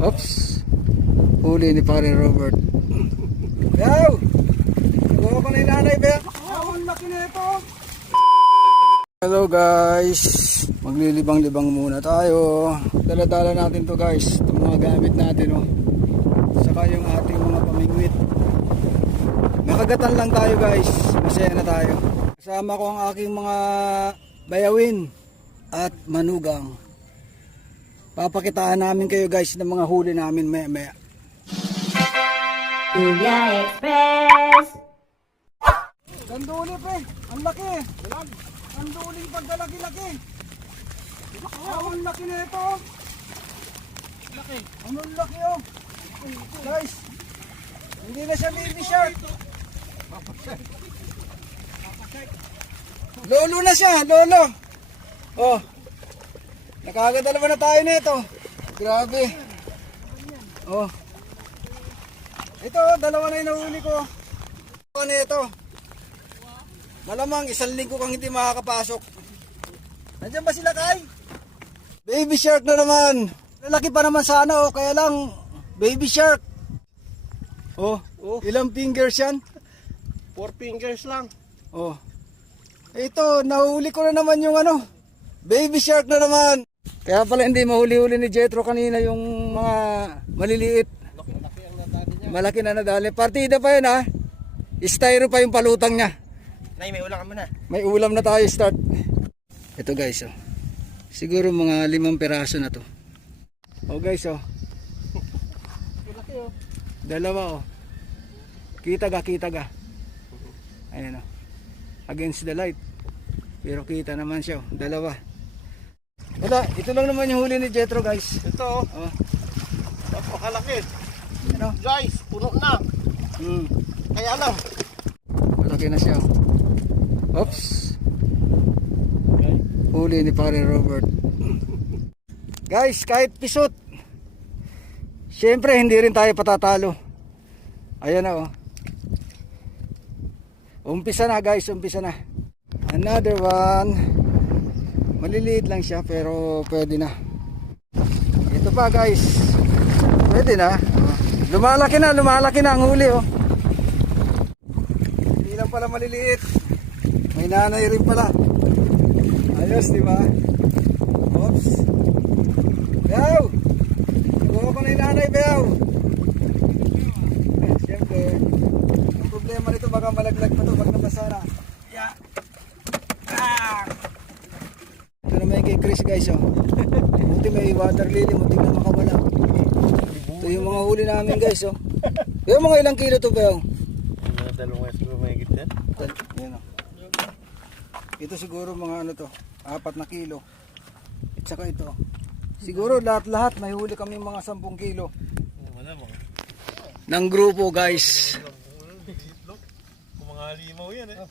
Oops. Huli ni Pare Robert. Yaw! Gawa ko na yung nanay, Bea. Ang laki na ito. Hello guys. Maglilibang-libang muna tayo. Dala-dala natin to guys. Itong mga gamit natin, oh. Saka yung ating mga pamingwit. Nakagatan lang tayo guys. Masaya na tayo. Kasama ko ang aking mga bayawin at manugang. Papakitaan namin kayo guys ng mga huli namin maya-maya. Kuya Express! Ganduli pe, ang laki. Ganduling pagkalaki-laki. Ang laki na ito. Laki. Ang laki oh. Guys, hindi na siya baby shark. Lolo na siya, lolo. Oh. Nakagadalawa na tayo nito. Grabe. Oh. Ito, dalawa na yung nahuli ko. Ano ito? Malamang 1 linggo kang hindi makakapasok. Nandiyan ba sila, Kai? Baby shark na naman. Lalaki pa naman sana, oh. Kaya lang, baby shark. Oh, ilang fingers yan? 4 fingers lang. Oh. Ito, nahuli ko na naman yung ano. Baby shark na naman. Kaya pala hindi mahuli-huli ni Jetro kanina yung mga maliliit. Malaki na nadali. Partida pa yun, ha. Styro pa yung palutang niya. Nay, may ulam ka muna. May ulam na tayo start. Ito guys, oh. Siguro mga 5 peraso na to. Oh guys, oh. Dalawa, oh. Kita ga. Ayan, oh. Against the light. Pero kita naman siya, oh. Dalawa. Wala, ito lang naman yung huli ni Jetro guys. Ito, Oh. napakalaki. Ano? Guys, puno na. Kaya lang. Malaki na siya, oh. Oops. Huli ni Pare Robert. Guys, kahit pisot, syempre hindi rin tayo patatalo. Ayan na, oh. Umpisa na guys, umpisa na. Another one. Maliliit lang siya pero pwede na. Ito pa guys. Pwede na. Lumalaki na ang huli, oh. Hindi lang pala maliliit. May nanay rin pala. Ayos, di ba? Oops. Beaw! Gawa ko na yung nanay, Beaw. Siyempre, ang problema nito baka malaglag pa ito pag nabasa na. Yeah. Ah! Ito naman yung kay Chris guys, oh. Buti may water lily, muntik na makawala. Ito yung mga huli namin guys, oh. Yung mga ilang kilo to, Beaw? Mga 2 kilo may gitna. Yan, oh. Ito siguro mga ano to, 4 na kilo. At saka ito. Siguro lahat-lahat may huli kami mga 10 kilo. Wala mo. Ng grupo guys. Kung mga limaw yan, eh.